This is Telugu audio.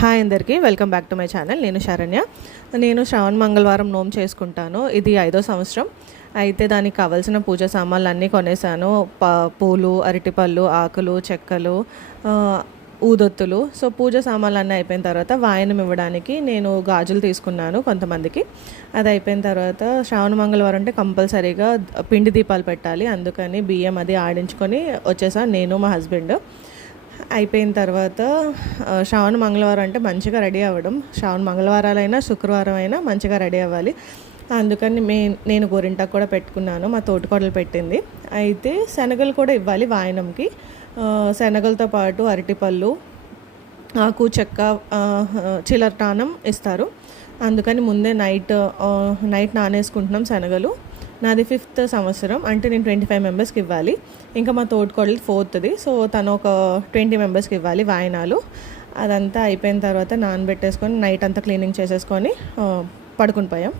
హాయ్ అందరికీ, welcome back to my channel. నేను శరణ్య. నేను శ్రావణ మంగళవారం నోము చేసుకుంటాను. ఇది 5వ సంవత్సరం. అయితే దానికి కావాల్సిన పూజ సామాన్లు అన్నీ కొనేసాను. పూలు, అరటిపళ్ళు, ఆకులు, చెక్కలు, ఊదొత్తులు. సో పూజ సామాన్లు అన్నీ అయిపోయిన తర్వాత వాయనం ఇవ్వడానికి నేను గాజులు తీసుకున్నాను కొంతమందికి. అది అయిపోయిన తర్వాత శ్రావణ మంగళవారం అంటే కంపల్సరీగా పిండి దీపాలు పెట్టాలి. అందుకని బియ్యం అది ఆడించుకొని వచ్చేసాను నేను, మా హస్బెండ్. అయిపోయిన తర్వాత శ్రావణ మంగళవారం అంటే మంచిగా రెడీ అవ్వడం. శ్రావణ మంగళవారాలైనా శుక్రవారం అయినా మంచిగా రెడీ అవ్వాలి. అందుకని నేను గోరింటాకు కూడా పెట్టుకున్నాను, మా తోటికోడలు పెట్టింది. అయితే శనగలు కూడా ఇవ్వాలి వాయనంకి. శనగలతో పాటు అరటిపళ్ళు, ఆకు, చెక్క, చిలటానం ఇస్తారు. అందుకని ముందే నైట్ నానేసుకుంటున్నాం శనగలు. నాది 5th సంవత్సరం, అంటే నేను 25 మెంబర్స్కి ఇవ్వాలి. ఇంకా మా తోటికోడలు 4th, సో తను ఒక 20 మెంబర్స్కి ఇవ్వాలి వాయనాలు. అదంతా అయిపోయిన తర్వాత నానబెట్టేసుకొని నైట్ అంతా క్లీనింగ్ చేసేసుకొని పడుకుని పోయాం.